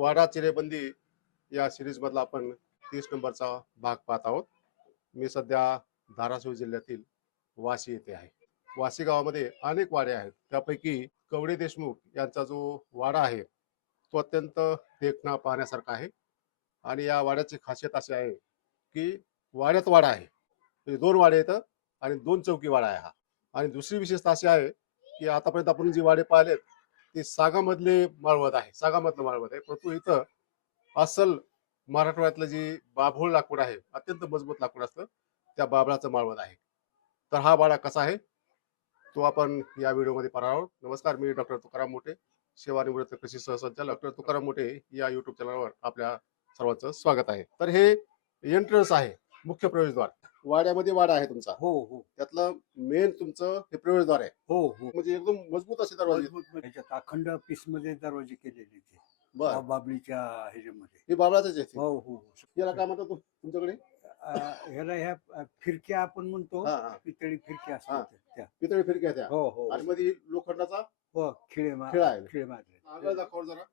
वाडा चिरेबंदी या सिरीज मधला आपण 30 नंबरचा भाग पाहत आहोत. मी सध्या धाराशिव जिल्ह्यातील वाशी येथे आहे. वाशी गावामध्ये अनेक वाडे आहेत. त्यापैकी कवडे देशमुख यांचा जो वाडा आहे तो अत्यंत देखणा पाहण्यासारखा आहे. आणि या वाड्याची खासियत अशी आहे की वाड्यात वाडा आहे, म्हणजे दोन वाडे येतं आणि दोन चौकी वाडा आहे हा. आणि दुसरी विशेषता अशी आहे की आतापर्यंत आपण जी वाडे पाहिलेत ती सागामधले माळवत आहे, सागामधलं माळवत आहे. परंतु इथं अस्सल मराठवाड्यातलं जी बाभूळ लाकूड आहे, अत्यंत मजबूत लाकूड असतं, त्या बाभळाचं माळवत आहे. तर हा वाडा कसा आहे तो आपण या व्हिडिओमध्ये पाहणार आहोत. नमस्कार, मी डॉक्टर तुकाराम मोठे, सेवानिवृत्त कृषी सहसंचालक डॉक्टर तुकाराम मोठे या युट्यूब चॅनलवर आपल्या सर्वांचं स्वागत आहे. तर हे एंट्रन्स आहे, मुख्य प्रवेशद्वार. वाड्यामध्ये वाडा आहे तुमचा, हो हो त्यातलं मेन तुमचं हे प्रवेशद्वार आहे. हो हो म्हणजे एकदम मजबूत असे दरवाजे. मजबूत ह्याच्यात अखंड पीस मध्ये दरवाजे केलेले ते बर, बाबळीच्या ह्याच्यामध्ये. हे बाबळाचेच आहे. हो हो हो. याला काय म्हणतात तुमच्याकडे? ह्याला ह्या फिरक्या आपण म्हणतो, हा हा, पितळी फिरक्या हा. असतात त्या. पितळी फिरक्या त्या. हो हो आणि मध्ये लोखंडाचा हो खिळे खिळा आहे. खिळे मारले. आगळ दाखव जरा.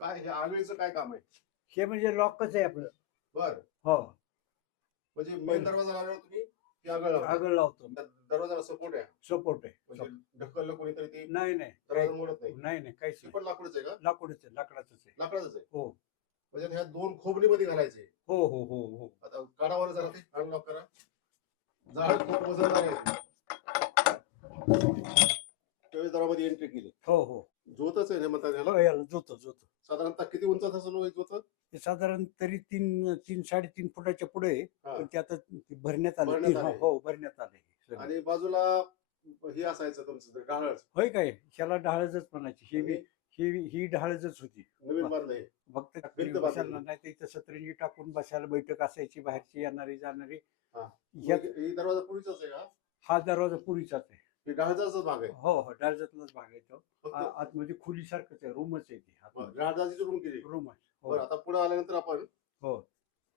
काय हे आगळीचं काय काम आहे? हे म्हणजे लॉकच आहे आपलं. बर, हो, म्हणजे मेन दरवाजा लावल्यावर तुम्ही ते आगळ लावता. आगळ लावतो, दरवाजाला सपोर्ट आहे, सपोर्ट आहे. म्हणजे ढकललं कोणीतरी ते नाही नाही दरवाजा मोडत नाही. नाही नाही काहीच हे नाही. पण लाकूडच आहे का? लाकूडच आहे, लाकडाचंच आहे. लाकडाच आहे. हो म्हणजे ह्या दोन खोबणीमध्ये घालायचे. हो हो हो हो. आता काढावर जरा ते अनलॉक करा. झाड खूप वजनदार आहे. प्रवेशद्वारामध्ये एंट्री केली. हो हो जोतच आहे ना म्हणतात हो, ह्याला. याला जोतो जोतो. साधारणतः किती उंचाचं असेल हे जोत? ते साधारण तरी 3-3.5 फुटाच्या पुढे आहे. हा. पण ते आता भरण्यात आले. भरण्यात आले. हो भरण्यात आले सगळं. आणि बाजूला हे असायचं तुमचं ढाळच. होय काय, ह्याला ढाळजच म्हणायची. ही ढाळजच होती. नवीन बांधलंय. फक्त भिंत बसायला बांधली. नाही तर इथं सतरंजी टाकून बसायला बैठक असायची, बाहेरची येणारी जाणारी. हा. ह्यात ही दरवाजा पूर्वीचाच आहे का? हा दरवाजा पुरीचाच आहे. हे ढाळचाच भाग आहे. हो हो ढाळजातलाच भाग आहे तो. फक्त आतमध्ये खोली सारखंच आहे, रूमच आहे ती. ढाळजाची रूम केली. रूम आहे. बरं, हो आता पुढे आल्यानंतर आपण हो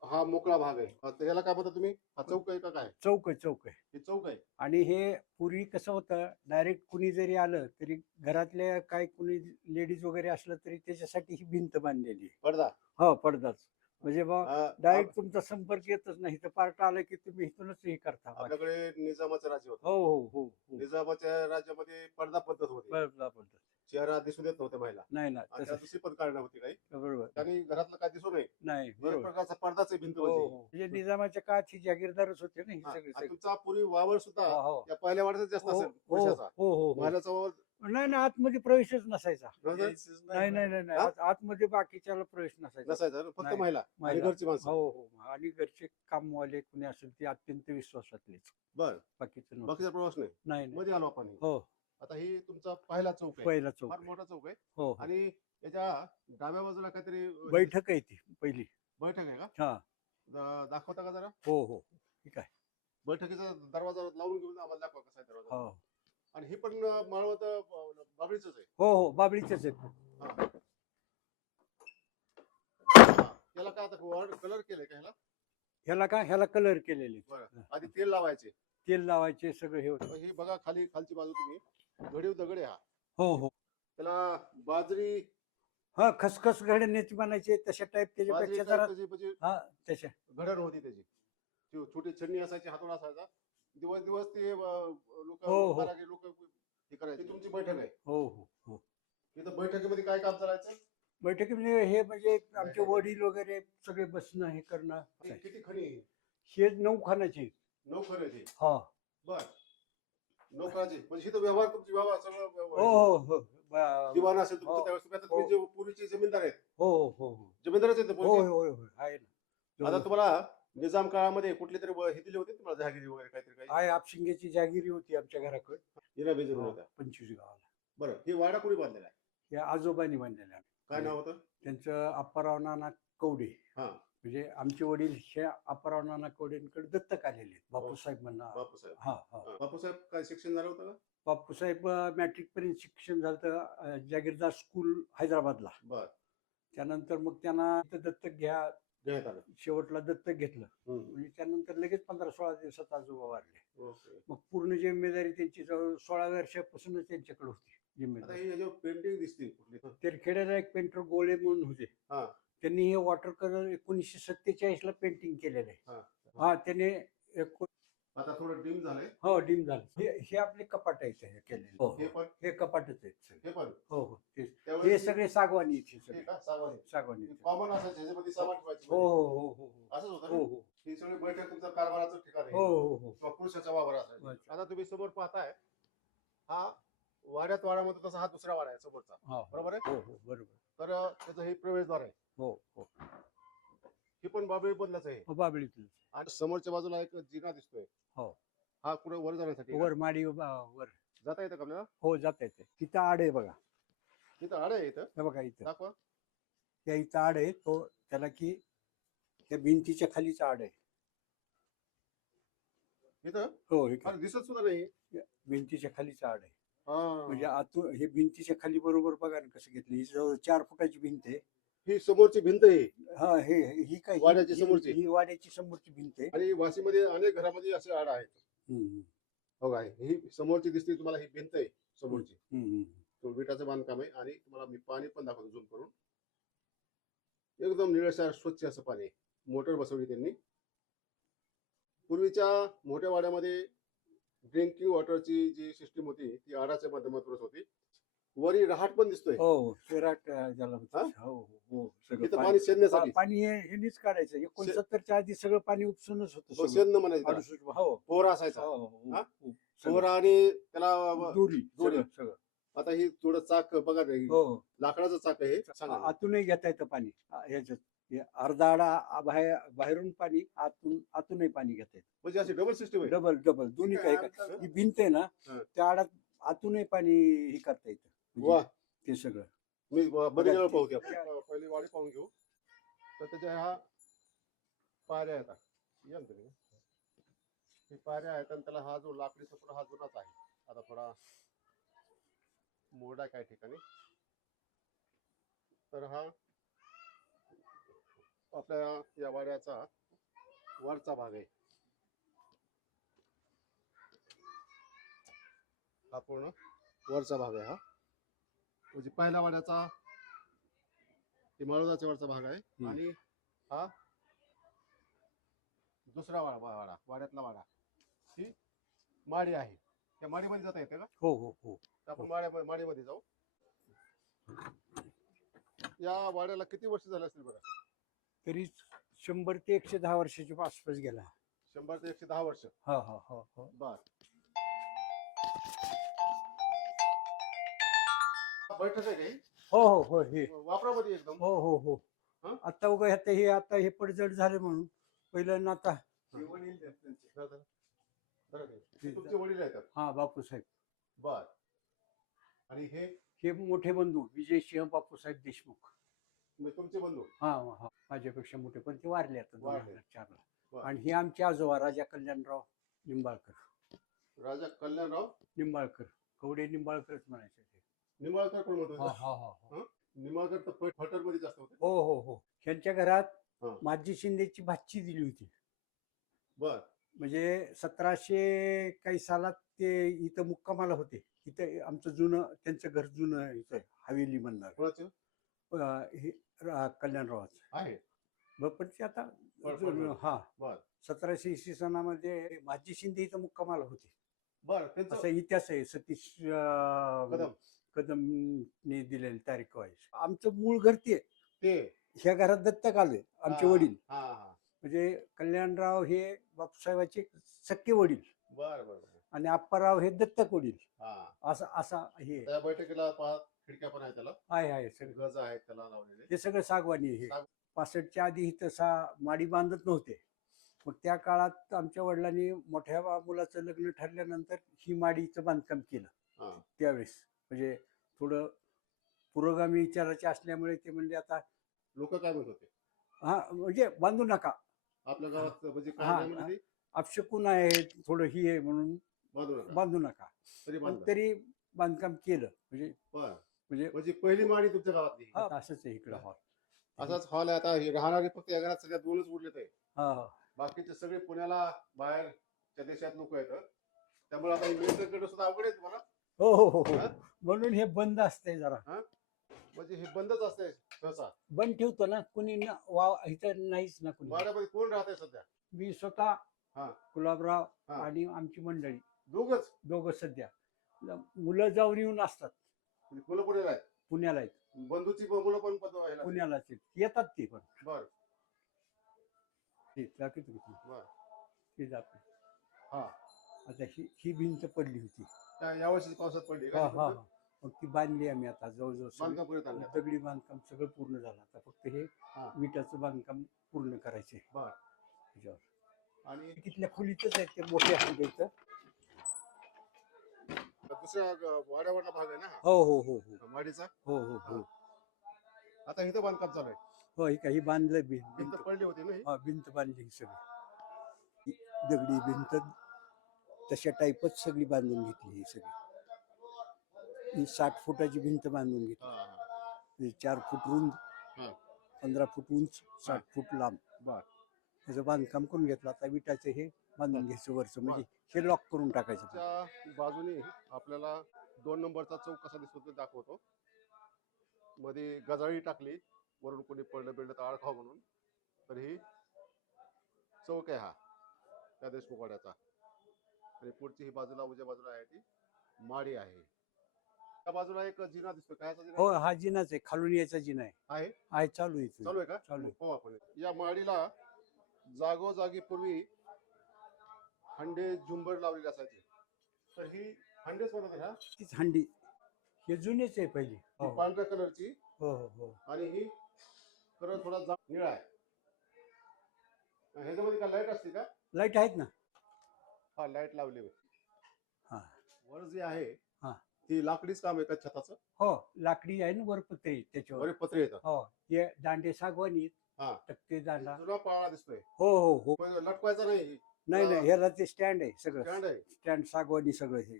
हा मोकळा भाग आहे. आता याला काय म्हणता तुम्ही? हा चौक आहे का काय? चौक आहे, चौक आहे. हे चौक आहे. आणि हे पूर्वी कसं होतं, डायरेक्ट कुणी जरी आलं तरी घरातल्या काय कुणी लेडीज वगैरे असलं तरी त्याच्यासाठी ही भिंत बांधलेली. पडदा. हो पडदाच. म्हणजे बा हा, डायरेक्ट तुमचा संपर्क येतच नाही. तर पार्ट आलं की तुम्ही इथूनच हे करता. आपल्याकडे निजामाचं राज्य होतं. हो हो हो हो. निजामाच्या राज्यामध्ये पडदा पद्धत होती. पडदा पडदा. चेहरा दिसून येत नव्हते महिला. नाही ना आणि तसं. त्या दुसरी पण कारणं होती काही. बरोबर. त्यांनी घरातलं काय दिसू नये नाही एक बरोबर. प्रकारचा पडदाच आहे भिंत हो होती. हो. म्हणजे निजामाच्या काळात ही जागीरदारच होते ना, ही हा, सगळे आणि सगळे. तुमचा पूर्वी वावर सुद्धा हो हो या पहिल्या वाड्याचा जास्त हो असेल हो वर्षाचा. हो हो. महिलाचा वावर नाही नाही आतमध्ये प्रवेशच नसायचा. नसायचा. नाही नाही नाही नाही. हा? आतमध्ये बाकीच्याला प्रवेश नसायचा. नसायचा ना, फक्त नाही. महिला आणि महिला. घरची माणसं. हो हो. आणि घरचे कामवाले कुणी असेल ते अत्यंत विश्वासातलेच. बर, बाकीचं नव्हतं. बाकीचा प्रवास नाही. नाही नाही. मध्ये आलो आपण. हो आता ही तुमचा पहिला चौक आहे. पहिला चौक फार आहे. मोठा चौक आहे. हो हो. आणि याच्या डाव्या बाजूला काहीतरी बैठक आहे ती पहिली. बैठक आहे का? हा. दाखवता का जरा? हो हो ठीक आहे. बैठकीचा दरवाजा लावून घेऊन आम्हाला दाखवा कसा आहे दरवाजा. हो आणि हे पण माळवत बाबळीच आहे. हो हो बाबळीचेच आहेत. हा. हा. याला काय आता कलर केलंय का ह्याला? ह्याला कलर केलेले. बरं, आधी तेल लावायचे. तेल लावायचे सगळं हे होतं. हे बघा खालची बाजू तुम्ही घडीव दगड आहे हा. हो हो. त्याला बाजरी हा खसखस घडण्याची म्हणायचे तशा टाईप त्याच्यापेक्षा जरा. म्हणजे हा तशा. घडण होती त्याची. ती छोटी छन्नी असायची, हातोडा असायचा. दिवस दिवस ते लोक हो, हो. लोक हे करायचे. ही तुमची बैठक आहे. हो हो हो. इथं बैठकीमध्ये काय काम चालायचं? बैठकी म्हणजे हे म्हणजे आमचे वडील वगैरे सगळे बसणं हे करणं. किती खणी आहे? हे 9 खानाचे. 9 खणी. हा. बर, 9 खणाचे. म्हणजे इथं व्यवहार तुमची व्यवहार सगळं हो हो हो. दिवाण असेल तुमचं हो. त्यावेळेस तुम्ही आता तुम्ही जे पूर्वीचे जमीनदार आहेत. हो हो हो. जमीनदारच आहेत ना हो पूर्वीचे? हो हो आहे ना. आता तुम्हाला निजाम काळामध्ये कुठली तरी हे दिली होती तुम्हाला जहागिरी वगैरे काहीतरी काही? आहे आपशिंगेची जागिरी होती आमच्या घराकडे. हिरा बेजूर होत्या. 25 गावाला. बरं, ही वाडा कोणी बांधलेला आहे? या आजोबांनी बांधलेल्या. काय नाव होतं त्यांचं अप्पाराव नाना कवडे. हा. म्हणजे आमचे वडील हे अप्पाराव नाना कवडेंकडे दत्तक आलेले आहेत. बापूसाहेब म्हणा. बापूसाहेब. हा हा. बापूसाहेब काय शिक्षण झालं होतं का? बापूसाहेब मॅट्रिक पर्यंत शिक्षण झालं जागीरदार स्कूल हैदराबादला. बर. त्यानंतर मग त्यांना इथं दत्तक घ्या, घेण्यात आलं. शेवटला दत्तक घेतलं. हम्म. म्हणजे त्यानंतर लगेच 15-16 दिवसात आजोबा वारले. ओके. मग पूर्ण जिम्मेदारी त्यांची जवळ 16 वर्षापासूनच त्यांच्याकडे होती आता जिम्मेदारी. हे याच्यावर पेंटिंग दिसतील कुठली? तेरखेड्याला एक पेंटर गोळे म्हणून होते. हा. त्यांनी हे वॉटर कलर 1947 ला पेंटिंग केलेलं आहे. हा. हा त्याने एक- आता थोडं डिम झालंय. हो डिम झालं. हे आपले कपाट आहेत हे केलेले. हो, हे हो. पण हे कपाटच आहेत सगळे. हे पण हो हो तेच. हे त्यावेळेस सगळे सागवानी आहेत हे हे सगळे. का सावध सागवानी. कॉमन असायचं ह्याच्यामध्ये सामान ठेवायचं. हो हो हो हो हो असंच होतं हो ना? हो ही सगळी बैठक तुमचं कारभाराचं ठिकाण आहे. हो हो हो किंवा पुरुषाचा वावर असायचा. अच्छा. आता तुम्ही समोर पाहताय हा वाड्यात वाड्यामध्ये तसा हा दुसरा वाडा आहे समोरचा. हा, बरोबर आहे? हो हो बरोबर. तर त्याचं हे प्रवेशद्वार आहे. हो हो ही पण बाबळी बदलच आहे. हो बाबळीतलं. आणि समोरच्या बाजूला एक जिना दिसतोय. हो. हा कुठे वर जाण्यासाठी आहे का? वर माडी वर जाता येतं का आपल्याला? हो जाता येते. तिथं आड आहे बघा. इथं आड आहे इथं. हे बघा इथं. दाखवा. त्या इथं आड आहे तो त्याला की त्या भिंतीच्या खालीच आड आहे. इथं हो हे काय? अरे दिसत सुद्धा नाही. भिंतीच्या खालीच आड आहे. हा. म्हणजे आतून हे भिंतीच्या खाली बरोबर बघा ना कसं घेतलं. ही जवळ 4 फुटाची भिंत आहे. ही समोरची भिंत आहे. हा ही काय वाड्याची समोरची. ही वाड्याची समोरची भिंत आहे. आणि वाशीमध्ये अनेक घरामध्ये असे आड आहेत. हम्म, बघा ही समोरची दिसते तुम्हाला, ही भिंत आहे समोरची. हम्म, हम्म. तो विटाचं बांधकाम आहे. आणि तुम्हाला मी पाणी पण दाखवतो झूम करून. एकदम निळसर स्वच्छ असं पाणी आहे. मोटर बसवली त्यांनी. पूर्वीच्या मोठ्या वाड्यामध्ये ड्रिंकिंग वॉटरची जी सिस्टीम होती ती आडाच्या माध्यमातूनच होती. वरी रहाट पण दिसतोय. हो शेराट ज्याला म्हणतात. हा? हो हो हो सगळं इथं पाणी पाणी शेणण्यासाठी. पाणी ह्यानीच काढायचं. 69च्या आधी सगळं पाणी उपसूनच होतं हो, सगळं. शेण म्हणायचं त्याला. अनुसूचित- हो पोहरा असायचा. हो, हो, हा? हो, सगळं. पोहरा आणि त्याला दोरी दोरी. सगळं सगळं. आता ही थोडं चाक बघा ना, ही हो लाकडाचं चाक आहे हे. सांगा ना. आतूनही घेता येतं पाणी. ह्याच्यात हे अर्धा आडा बाहेरून पाणी आतूनही पाणी घेता येतं. म्हणजे अशी डबल सिस्टीम आहे. डबल डबल दोन्ही काय ही भिंत आहे ना हा. त्या आडात आतूनही पाणी हे करता येतं. म्हणजे वा. ते सगळं. मी बरेच वेळा पाहू द्या. त्या- पहिली वाडी पाहून घेऊ. तर त्याच्या ह्या पायऱ्या आहेत. या ना तुम्ही. ही पायऱ्या आहेत आणि त्याला हा जो लाकडी सपोर्ट हा जुनाच आहे. आता थोडा मोडा काय ठिकाणी. तर हा आपल्या या वाड्याचा वरचा भाग आहे. हा पूर्ण वरचा भाग आहे. हा म्हणजे पहिल्या वाड्याचा मळोदाच्या वरचा भाग आहे. आणि हा दुसरा वाडा वाड्यातला वाडा. ही माडी आहे. त्या माडीमध्ये जाता येते का? हो हो हो तर आपण माडीमध्ये जाऊ. या वाड्याला किती वर्ष झाले असतील बघा? तरी 100 ते 110 वर्षाच्या आसपास गेला. 100 ते 110 वर्ष. हो हो हो हो बर. बैठक आहे काही हो हो हो हे वापरामध्ये एकदम. हो हो हो हं? आता उगा आता हे पडझड झाले म्हणून पहिलं ना आता तुमचे वडील आहेत. हा बापूसाहेब. बर. आणि हे हे मोठे बंधू विजयसिंह बापूसाहेब देशमुख. म्हणजे तुमचे बंधू. हा हा माझ्यापेक्षा मोठे पण ते वारले आता वारले. 2004 ला. बर. आणि हे आमचे आजोबा राजा कल्याणराव निंबाळकर. राजा कल्याणराव निंबाळकर कवडे निंबाळकरच म्हणायचे ते. निंबाळकर पण म्हणतो. हा हा हा हा. निंबाळकर तर फटर मध्ये जास्त होते. हो हो हो ह्यांच्या घरात हा. माजी शिंदेची भाची दिली होती. बर. म्हणजे 1700 काही सालात ते इथं मुक्कामाला होते. इथं आमचं जुनं त्यांचं घर जुनं इथं हवेली म्हणणार. कोणाचे हे कल्याणरावाचं आहे? पण ते आता पण- हा बर. 1700 इसवी सणामध्ये माझी शिंदे इथं मुक्कामाला होते. बर. त्यांचं असा इतिहास आहे. सतीश कदम कदमने दिलेली तारीख वाईज. आमचं मूळ घर ते ते ह्या घरात दत्तक आले आमचे हा, वडील. हा हा. म्हणजे कल्याणराव हे बापूसाहेबाचे सक्के वडील बर बर बर. आणि आप्पाराव हे दत्तक वडील. हा. असा हे त्या बैठकीला पहा खिडक्या पण आहेत त्याला. आहे सगळं. गज आहेत त्याला लावलेले. हे सगळं सागवानी आहे. हे 65च्या आधी इथं माडी बांधत नव्हते. मग त्या काळात आमच्या वडिलांनी मोठ्या मुलाचं लग्न ठरल्यानंतर ही माडीचं बांधकाम केलं. हा. त्यावेळेस म्हणजे थोडं पुरोगामी विचाराचे असल्यामुळे ते म्हणजे आता लोक काय म्हणत होते हा म्हणजे बांधू नका, आपल्या गावात म्हणजे काय हा, नाही म्हणजे ते अपशकून आहे थोडं ही आहे म्हणून बांधू नका. बांधू नका. तरी पण बांधलं. तरी बांधकाम केलं. म्हणजे बर. म्हणजे म्हणजे पहिली माडी तुमच्या गावातली. हा, असंच आहे इकडं हॉल. असाच हॉल आहे. आता हे राहणारे फक्त या घरात सध्या 2च उरलेत आहे. हा बाकीचे सगळे पुण्याला बाहेरच्या देशात लोक आहेत. त्यामुळे आता मेंटेनकडे सुद्धा अवघड आहे तुम्हाला. हो हो हो हा? हो म्हणून हे बंद असतंय जरा. म्हणजे हे बंदच असतंय सहसा. बंद ठेवतो ना कुणी इथं नाहीच ना कुणी. वाड्यामध्ये कोण राहतंय सध्या? मी स्वतः, हा. गुलाबराव हा. आणि आमची मंडळी दोघच? दोघं सध्या. मुलं जाऊन येऊन असतात. मुलं पुण्याला आहेत? पुण्याला आहेत. बंधूची मुलं पण ह्याला? पुण्यालाच आहेत. येतात ते पण. बर ते जाते तुम्ही. बर. ते जाते. हा. आता ही भिंत पडली होती. यावर्षी पावसात पडली हा का? हा हा. मग ती बांधली आम्ही आता जवळजवळ बांधकाम पुढे आणलं. दगडी बांधकाम सगळं पूर्ण झालं. आता फक्त हे हा. विटाचं बांधकाम पूर्ण करायचे. बर. त्याच्यावर आणि तिथल्या खोलीतच आहेत ते मोठे आहेत इथं. दुसऱ्या वाड्यावरला भाग आहे ना हा? हो हो हो हो वाडीचा. हो हो हो आता इथं बांधकाम चालू आहे. हो. ही काही बांधलं भिंत भिंत. पडली होती ना ही? हा भिंत बांधली ही सगळी. ही दगडी भिंत तशा टाईपच सगळी बांधून घेतली ही सगळी. ही 60 फुटाची भिंत बांधून घेतली. हा, हा. ही 4 फूट रुंद, हा. 15 फूट उंच, 60 फूट लांब. बर. त्याचं बांधकाम करून घेतलं. आता विटाचं हे बांधून घ्यायचं वरचं, म्हणजे हे लॉक करून टाकायचं. त्या बाजूने आपल्याला 2 नंबरचा चौक कसा दिसतो ते दाखवतो. मध्ये गजाळी टाकली, वरून कोणी पडलं बिडलं तर आळखाव म्हणून. तर ही चौक आहे हा त्या देशमुख वाड्याचा. आणि पुढची ही बाजूला उजव्या बाजूला आहे ती माडी आहे. त्या बाजूला एक जिना दिसतो. काय जिना हो हा जिनाच आहे. खालून यायचा जिना आहे. आहे? आहे चालू आहे. चालू आहे का? चालू आहे. हो. आपण या माडीला जागोजागी पूर्वी हंडे झुंबर लावलेले असायचे. तर ही हंडेच बनवते हा? तीच हंडी. हे जुनेच आहे पहिली. ही पांढऱ्या कलरची. हो हो हो. आणि ही कलर थोडा निळा आहे. ह्याच्यामध्ये काय लाईट असते का? लाईट आहेत ना. हा लाईट लावली. हा. वर जे आहे हा. ती लाकडीच काम आहे का छताचं? हो लाकडी आहे ना, वर पत्रे आहेत त्याच्यावर. वर पत्रे येतात. हो हे दांडे सागवानी हा. टक्के दांडा. जुना पाळणा दिसतोय. हो हो हो. पण लटकवायचा नाही. नाही नाही ह्याला ते स्टँड आहे सगळं. स्टँड आहे. स्टँड सागवानी सगळं हे.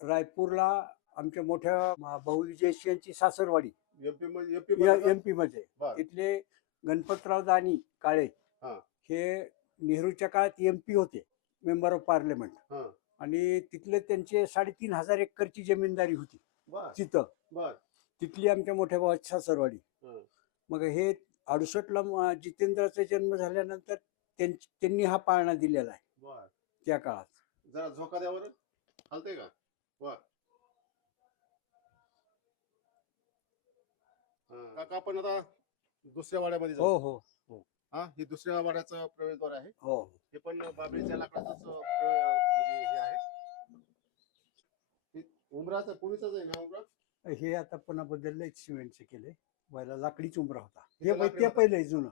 रायपूरला आमच्या मोठ्या भाऊ विजयसिंहांची सासरवाडी एमपी मध्ये एमपी मध्ये. बर. इथले गणपतराव दानी काळे हा. हे नेहरूच्या काळात एमपी होते, मेंबर ऑफ पार्लमेंट. हा. आणि तिथले त्यांचे 3,500 एकरची जमीनदारी होती बर. तिथं. बर. तिथली आमच्या मोठ्या भावाची सासरवाडी. हा. मग हे 68ला जितेंद्राचा जन्म झाल्यानंतर त्यांनी हा पाळणा दिलेला आहे बर. त्या काळात. जरा झोका द्यावर चालतंय का? बर. काका आपण आता दुसऱ्या वाड्यामध्ये जाऊ. हो हो हो हा. ही दुसऱ्या वाड्याचं प्रवेशद्वार आहे. हो. हे पण बाबरीच्या लाकडाचंच म्हणजे हे आहे. उमराचं पूर्वीचंच आहे ना उमरा? हे आता पुन्हा बदललंय, सिमेंटचे केले. व्हायला लाकडीच उंबरा होता. इथं हे लाकडी ते होता. पहिलं जुनं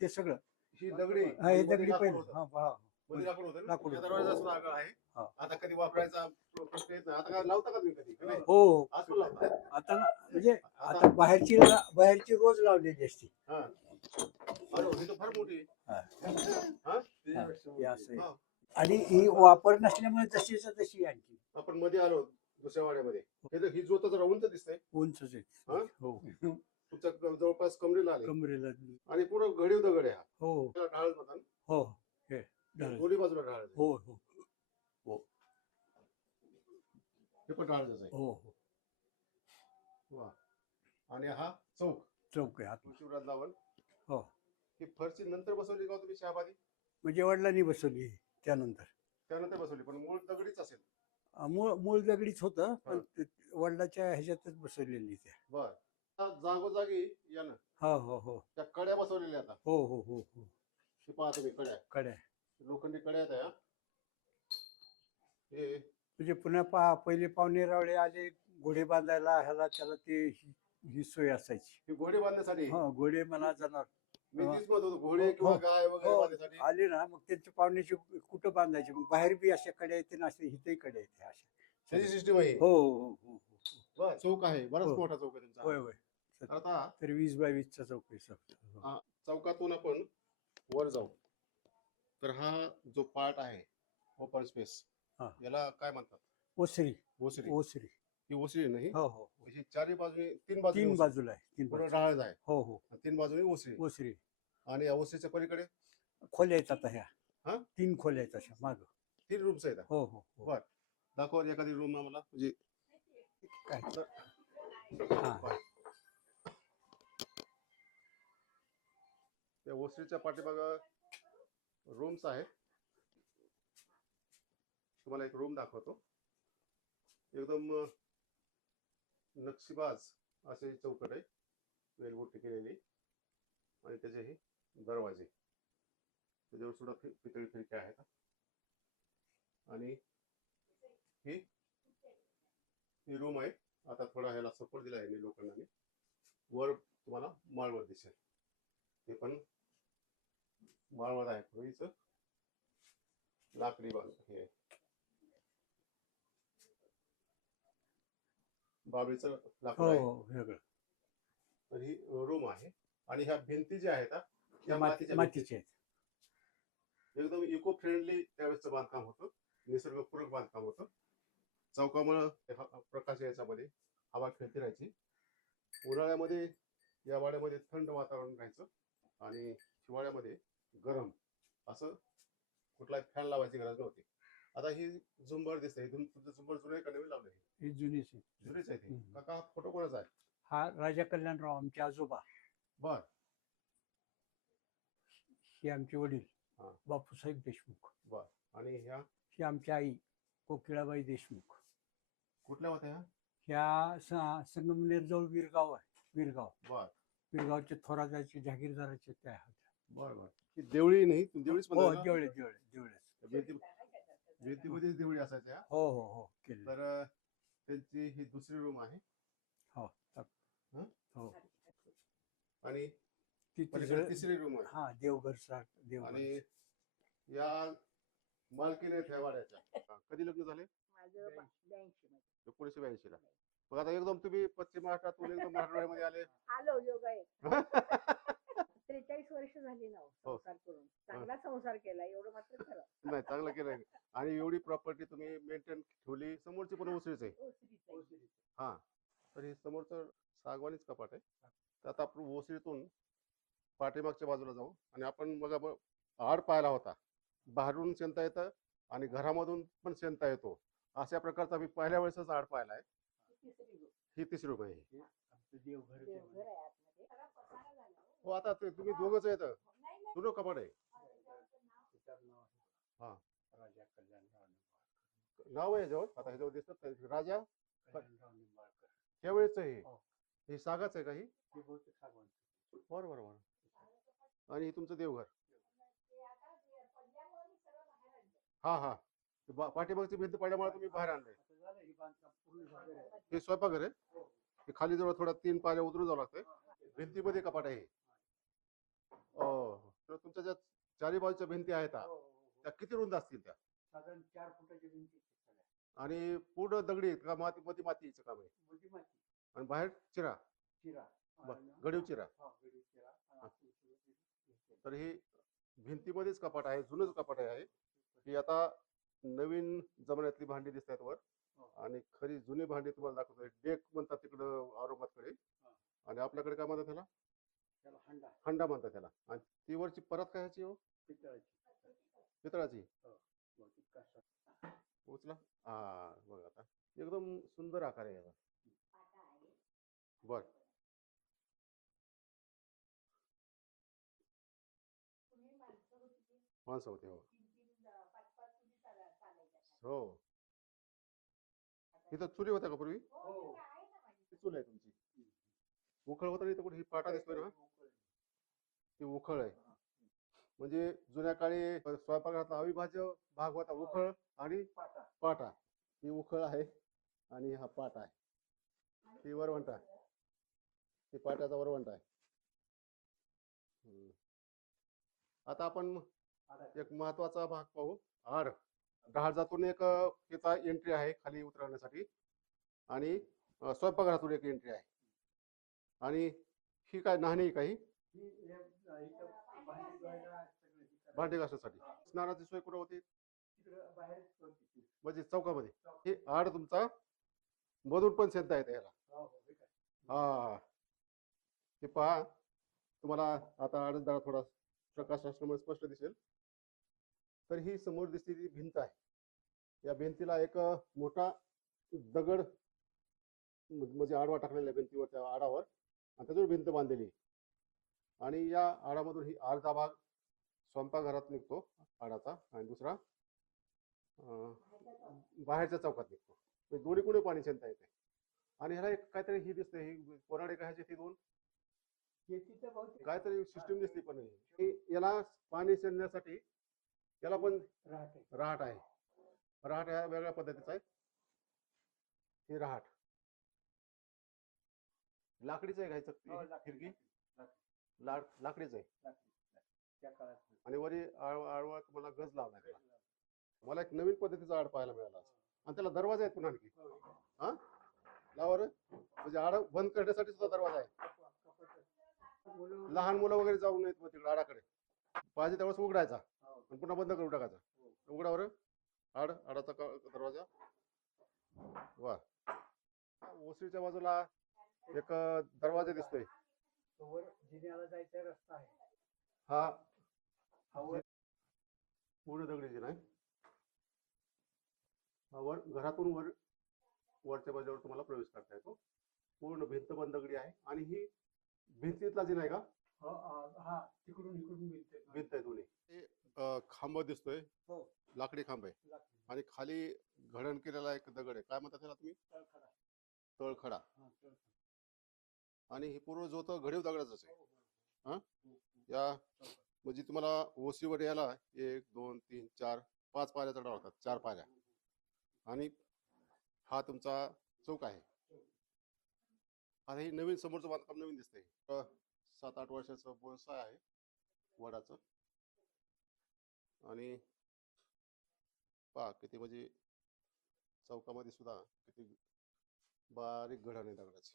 ते सगळं. ही दगडी. हा हे दगडी लाकूड पहिलं. होतं. हा हा. मध्ये लाकूड होतं ना? लाकूड या होतं. दरवाजा सुद्धा आगळ आहे. हा. आता कधी वापरायचा प्रश्न येत नाही. आता काय लावता का तुम्ही कधी? का नाही? हो हो. आज पण लावता? आता म्हणजे आता बाहेरची रोज लावलेली असते. हा. अरे ही तर फार मोठी आहे. हा. हा? हे असं आहे. हा. आणि ही वापर नसल्यामुळे तशीच तशी आहे आणखी. आपण मध्ये आलो दुसऱ्या वाड्यामध्ये. हे तर ही जोत जरा उंच दिसते. उंचच आहे. हा? हो. तुमच्या जवळपास कमरेला आले. कमरेला. आणि पुढे घडीव दगड आहे हा. हो त्याला ढाळ म्हणतात. हो. हे ढाळ. दोन्ही बाजूला ढाळ आहे. हो हो हे पण ढाळच आहे. हो हो. वा. आणि हा चौक चौक आहे आत. शिवराज लावण. हो. ही फरशी नंतर बसवली का तुम्ही शहाबादी? म्हणजे वडिलांनी बसवली त्यानंतर. त्यानंतर बसवली पण मूळ दगडीच असेल. मूळ दगडीच होतं, पण वडिलाच्या ह्याच्यातच बसवलेली त्या. बर. जागोजागी या ना हो हो हो त्या कड्या बसवलेल्या आता. हो हो हो हो. हे पहा तुम्ही कड्या. कड्या लोखंडी कड्या आहेत या. हे म्हणजे पुन्हा पहिले पाहुणे रावळे आले घोडे बांधायला ह्याला त्याला ते ही सोय असायची. हे घोडे बांधण्यासाठी. हा घोडे म्हणा जनावर मी तीच म्हणत होतो घोडे किंवा गाय वगैरे हो. बांधण्यासाठी. आले ना मग त्यांच्या पाहुण्याची कुठं बांधायचे, मग बाहेर बी अशा कड्या येते ना, असे इथेही कड्या येते अशा. त्याची सिस्टीम आहे. हो हो हो हो. बर. चौक आहे बराच हो. मोठा चौक आहे तुमचा. होय होय. आता तर 20x20 चौक आहे सर. चौकातून आपण वर जाऊ. तर हा जो पार्ट आहे ओपन स्पेस हा. याला काय म्हणतात? ओसरी. भोसरी. ओसरी. ही ओसरी नाही, हो हो अशी चारी बाजूने तीन बाजूने तीन ओसरी. बाजूला आहे, तीन पूर्ण बाजू. ढाळच आहे हो हो आणि तीन बाजूने ओसरी. ओसरी आणि या ओसरीच्या पलीकडे खोल्या आहेत आता ह्या. हा? 3 खोल्या आहेत अशा माग. 3 रूम्स आहेत. हो हो हो. बर, दाखवा एखादी रूम आम्हाला म्हणजे. काय तर हा बर. त्या ओसरीच्या पाठीमागं रूम्स आहेत. तुम्हाला एक रूम दाखवतो. एकदम नक्षीबाज असे चौकट आहे, वेलबुट्टी केलेली, आणि त्याचे हे दरवाजे, त्याच्यावर सुद्धा पितळी खिडक्या आहेत. आणि ही ही रूम आहे. आता थोडा ह्याला सपोर्ट दिला आहे मी लोखंडाने. वर तुम्हाला माळवर दिसेल, ते पण माळवर आहे. थोडीच लाकडी बांध हे बाबळीचं हो लाकूड आहे. हो वेगळं. तर ही रूम आहे. आणि ह्या भिंती ज्या आहेत ह्या मातीचे मातीच्या आहेत. एकदम इको फ्रेंडली त्यावेळेसचं बांधकाम होतं, निसर्गपूरक बांधकाम होतं. चौकामुळे प्रकाश याच्यामध्ये हवा खेळती राहायची. उन्हाळ्यामध्ये या वाड्यामध्ये थंड वातावरण राहायचं आणि हिवाळ्यामध्ये गरम. असं कुठलाही फॅन लावायची गरज नव्हती. आता ही झुंबर दिसते, तुमचं झुंबर जुनं आहे का नवीन लावलं? ही जुनीच आहे. जुनीच आहे ती. काका हा फोटो कोणाचा आहे? हा राजा कल्याणराव आमचे आजोबा. बर. हे आमचे वडील हा. बापूसाहेब देशमुख. बर. आणि ह्या ही आमची आई कोकिळाबाई देशमुख. कुठल्या होत्या ह्या? ह्या संगमनेर जवळ विरगाव आहे. विरगाव. बर. विरगावचे थोराजाचे जागीरदाराचे त्या होत्या. बर बर. ही देवळी नाही, देवळीच हो म्हणतात ना? देवळे देवळे देवळे. भिंतीमध्येच देवळी असायच्या. हो हो हो केले. तर त्यांची ही दुसरी रूम आहे. हो हं? हो. आणि ती पलीकडे तिसरी रूम आहे. हा देवघर. आणि या मालकीने त्या वाड्याच्या कधी लग्न झाले? 1982 ला. मग आता एकदम तुम्ही पश्चिम महाराष्ट्रातून एकदम मराठवाड्यामध्ये आले. आलो योग आहे. 43 वर्ष झाली ना हो. संसार करून. चांगला संसार केला एवढं मात्र खरं. नाही, चांगलं केलंय. आणि एवढी प्रॉपर्टी तुम्ही मेंटेन ठेवली. समोरची पण ओसरीच आहे. ओसरीच. हा, तर हे समोरचं सागवानीच कपाट आहे. तर आता आपण ओसरीतून पाठीमागच्या बाजूला जाऊ आणि आपण बघा आड पाहायला होता. बाहेरून शेणता येतं आणि घरामधून पण शेणता येतो. अशा प्रकारचा मी पहिल्या वेळेसच आड पाहिला आहे. ही तिसरी रूम आहे. देवघर. देवघर आहे आतमध्ये. सगळा पसारा झाला हो. हो, आता तुम्ही दोघंच येतं. नाही, नाही. जुनं कपाट आहे. हा, राजा कल्याणराव निंबाळकर. नाव आहे ह्याच्यावर. आता ह्याच्यावर दिसतात राजा कल्याणराव निंबाळकर. त्यावेळेच आहे. हो. हे सागाच आहे का ही? ते बहुतेक सागवान. बरोबर बरोबर. आणि हे तुमचं देवघर. ते आता पडल्यामुळे मी सगळं बाहेर आणलं. हा हा, पाठीमागची भिंत पडल्यामुळे तुम्ही बाहेर आणलंय. आता झालं हे बांधकाम पूर्ण झालं आहे. हे स्वयंपाकघर आहे. हे खाली जवळ थोडा 3 पायऱ्या उतरून जावं लागतंय. भिंतीमध्ये कपाट आहे. तर तुमच्या ज्या चारी बाजूच्या भिंती आहेत हो, हो, हो. त्या किती रुंद असतील त्या? साधारण 4 फुटाच्या भिंती आहेत सगळ्या. आणि पूर्ण दगडी आहेत का? मध्ये मातीचं काम आहे? मध्ये माती. आणि बाहेर चिरा, चिरा. गडीव चिरा. हो, गडीव चिरा. आणि आतून सगळं ते हे केलं. तर हे भिंतीमध्येच कपाट आहे, जुनंच कपाट आहे. ही आता नवीन जमान्यातली भांडी दिसत आहेत वर. हो. आणि खरी जुनी भांडी तुम्हाला दाखवतोय. डेक म्हणतात तिकडं औरंगाबादकडे. आणि आपल्याकडे काय म्हणतात त्याला? त्याला हंडा. हंडा म्हणतात त्याला. आणि ती वरची परत काय ह्याची हो? पितळाची. पितळाची. बहुतेक कासा. उचला. हा बघ, आता एकदम सुंदर आकार आहे याचा. बर. माणसं होते. हो हो. इथं चुली होत्या का पूर्वी? हो. चूल आहे तुमची. उखळ होता इथं कुठे? ही पाटा दिसतोय ना, ती उखळ आहे. म्हणजे जुन्या काळी स्वयंपाकघरातला अविभाज्य भाग होता उखळ आणि पाटा. ही उखळ आहे आणि हा पाटा आहे. ही वरवंटा आहे. ही पाट्याचा वरवंटा आहे. आता आपण एक महत्वाचा भाग पाहू. आड जहाजातून एक तिचा एंट्री आहे खाली उतरण्यासाठी आणि स्वयंपाकघरातून एक एंट्री आहे. आणि ही काय नाहणी काही भांडी घासण्यासाठी. स्नानाची सोय कुठं होती? म्हणजे चौकामध्ये. हे आड तुमचा मधून पण सेंता येते याला. हो, हो, हे काय. हा हे पहा, तुम्हाला आता आडसदार थोडा प्रकाश असल्यामुळे स्पष्ट दिसेल. तर ही समोर दिसते ती भिंत आहे. या भिंतीला एक मोठा दगड म्हणजे आडवा टाकलेला आहे भिंतीवर, त्या आडावर, आणि त्याच्यावर भिंत बांधलेली आहे. आणि या आडामधून ही अर्धा भाग स्वयंपाकघरात निघतो आडाचा, आणि दुसरा बाहेरच्या चौकात निघतो. म्हणजे दोन्ही कुठे पाणी शेणता येते. आणि ह्याला एक काहीतरी ही दिसते, ही कोराडे काय ह्याचे, ती दोन शेतीचं बहुतेक काहीतरी सिस्टीम दिसते, पण याला पाणी शेणण्यासाठी याला पण राहते. रहाट आहे. रहाट ह्या वेगळ्या पद्धतीचा आहे. हे रहाट लाकडीचं आहे, घ्यायचं हो, लाकडी, खिडकी लाकडी, लाकडीच आहे. लाकडी. त्या काळात आणि वरी आडवा तुम्हाला गज लावला आहे. मला एक नवीन पद्धतीचा आड पाहायला मिळाला. आणि त्याला दरवाजा आहेत पुन्हा आणखी. हो, हे काय. हा लावर म्हणजे आड बंद करण्यासाठी सुद्धा दरवाजा आहे. मुलं- लहान मुलं वगैरे जाऊ नयेत मग तिकडे आडाकडे. पाहिजे त्यावेळेस उघडायचा हो, आणि पुन्हा बंद करून टाकायचा. हो. उघडावर आडाचा दरवाजा. वा, ओसरीच्या बाजूला एक दरवाजा दिसतोय. तो वर जिन्याला जायचा रस्ता आहे. हा हा वर पूर्ण दगडीची नाही. हा वर घरातून वरच्या बाजूवर तुम्हाला प्रवेश करता येतो. पूर्ण भिंत बंद दगडी आहे. आणि ही भिंतीतला जी नाही का हो, हा तिकडून इकडून मिळते. भिंत आहे दोन्ही. खांब दिसतोय, हो, लाकडी खांब आहे. लाकडी. आणि खाली घडण केलेला एक दगड आहे. काय म्हणतात त्याला तुम्ही? तळखडा. तळखडा. हा, तळखडा. आणि ही पूर्ण जो तो घडीव दगडाच आहे. हो, हो, हा? हो, हो. या तळखडा. म्हणजे तुम्हाला ओसीवर यायला 1 2 3 4 5 पायऱ्या चढाव्या लागतात. 4 पायऱ्या. आणि हा तुमचा चौक आहे. आता हे नवीन समोरचं बांधकाम नवीन दिसतंय. 7-8 वर्षाचं बोनसाय आहे वडाचं. आणि पहा किती म्हणजे चौकामध्ये सुद्धा किती बारीक घडण आहे दगडाची.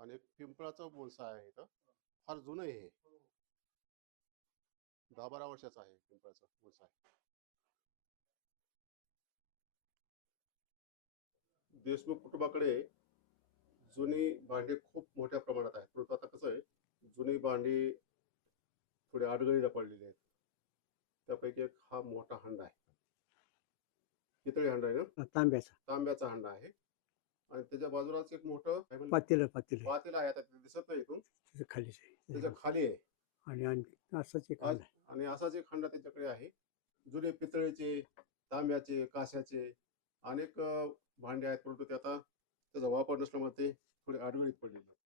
आणि एक पिंपळाचं बोनसाय आहे इथं. फार जुनं आहे हे. 10-12 वर्षाचं आहे पिंपळाचं बोनसाय. देशमुख कुटुंबाकडे जुनी भांडी खूप मोठ्या प्रमाणात आहेत. परंतु आता कसं आहे, जुनी भांडी थोडी आडगळीला पडलेली आहेत. त्यापैकी एक हा मोठा हंडा आहे. पितळी हंडा आहे ना, तांब्याचा तांब्याचा हंडा आहे. आणि त्याच्या बाजूलाच एक मोठं काय म्हणतात, पातेलं पातेलं आहे. आता ते दिसत नाही इथून, त्याच्या खालीच त्याच्या आहे. खाली आहे. आणि असंच एक हंडा आहे. आणि असाच एक हंडा त्यांच्याकडे आहे. जुने पितळेचे, तांब्याचे, काश्याचे अनेक भांडे आहेत. परंतु ते आता त्याचा वापर नसल्यामुळे ते थोडे आडगळीत पडलेले आहेत.